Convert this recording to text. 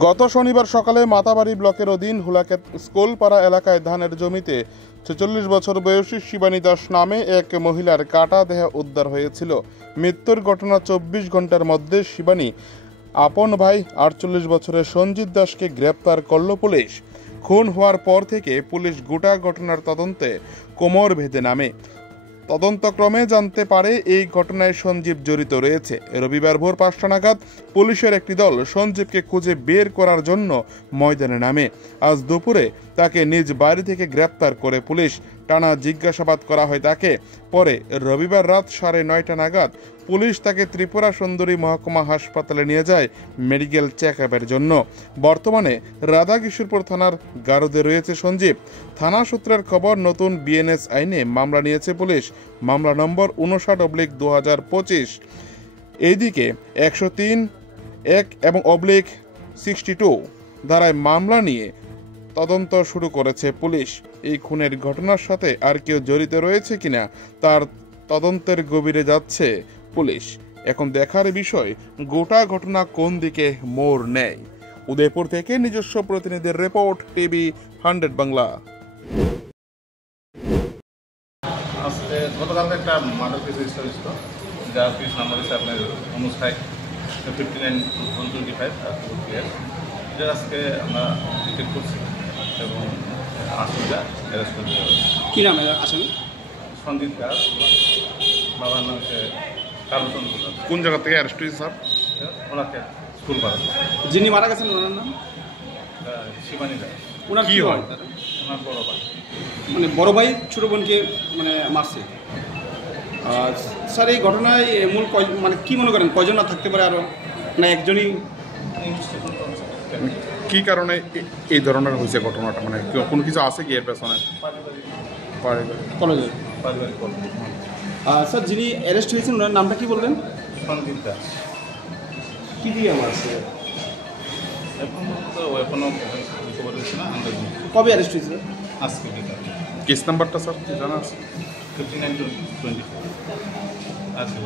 গত শনিবার সকালে মাতাবাড়ি ব্লকের অধীন হুলাকেত স্কুলপাড়া এলাকায় ধানের জমিতে ৪৬ বছর বয়সী শিবানী দাস নামে এক মহিলার কাটা দেহ উদ্ধার হয়েছিল। মৃত্যুর ঘটনা ২৪ ঘন্টার মধ্যে শিবানী আপন ভাই ৪৮ বছরের সঞ্জিত দাসকে গ্রেপ্তার করল পুলিশ। খুন হওয়ার পর থেকে পুলিশ গোটা ঘটনার তদন্তে কোমর বেঁধে নামে। তদন্তক্রমে জানতে পারে এই ঘটনায় সঞ্জীব জড়িত রয়েছে। রবিবার ভোর ৫টা নাগাদ পুলিশের একটি দল সঞ্জীবকে খুঁজে বের করার জন্য ময়দানে নামে। আজ দুপুরে তাকে নিজ বাড়ি থেকে গ্রেপ্তার করে পুলিশ। টানা জিজ্ঞাসাবাদ করা হয় তাকে। পরে রবিবার রাত ৯:৩০ নাগাদ পুলিশ তাকে ত্রিপুরা সুন্দরী মহকুমা হাসপাতালে নিয়ে যায় মেডিকেল চেকআপের জন্য। বর্তমানে রাধাকিশোরপুর থানার গারদে রয়েছে সঞ্জীব। থানা সূত্রের খবর, নতুন বিএনএস আইনে মামলা নিয়েছে পুলিশ। মামলা নম্বর ৫৯/২০২৫। এইদিকে ১০৩(১) এবং /62 ধারায় মামলা নিয়ে তদন্ত শুরু করেছে পুলিশ। এই খুনের ঘটনার সাথে আর কেউ জড়িত রয়েছে কিনা তার তদন্তের গভীরে যাচ্ছে পুলিশ। এখন দেখার বিষয় গোটা ঘটনা কোন দিকে মোড় নেয়। উদয়পুর থেকে নিজস্ব প্রতিনিধির রিপোর্ট, টিভি 100 বাংলা। আজকে গতকালকে একটা মার্ডার কেস রেজিস্টার হয়েছিল, যার কেস নাম্বার হচ্ছে আপনার 59/59/125 এটা আজকে আমরা ডিটেক্ট করছি এবং আসামিটা অ্যারেস্ট করে দেওয়া হয়েছে। কী নাম আসামি? সঞ্জিত দাস, বাবার নাম হচ্ছে কালচন্দ্র দাস। কোন জায়গা থেকে অ্যারেস্ট হয়েছে স্যার? ওনাকে স্কুল পাড়া। যিনি মারা গেছেন ওনার নাম শিবানী দাস। ওনার কি হয়? ওনার বড় ভাই। মানে বড় ভাই ছোটো বোনকে মানে মারছে। স্যার এই ঘটনায় মূল মানে কি মনে করেন কয়জন না থাকতে পারে, আরও না একজনই? কি কারণে এই ধরনের হয়েছে ঘটনাটা, মানে কোনো কিছু আছে কি এর পেছনে? কলেজে পারিবারিক। স্যার যিনি অ্যারেস্ট হয়েছেন ওনার নামটা কি বললেন? সঞ্জিত দাস। কী দিয়ে মারছে? এখন তো এখনও খবর হয়েছে না। কবে অ্যারেস্ট হয়েছিল? আজকে বিকালে। কেস নাম্বারটা স্যার কি জানা আছে? 59/24 আজকে।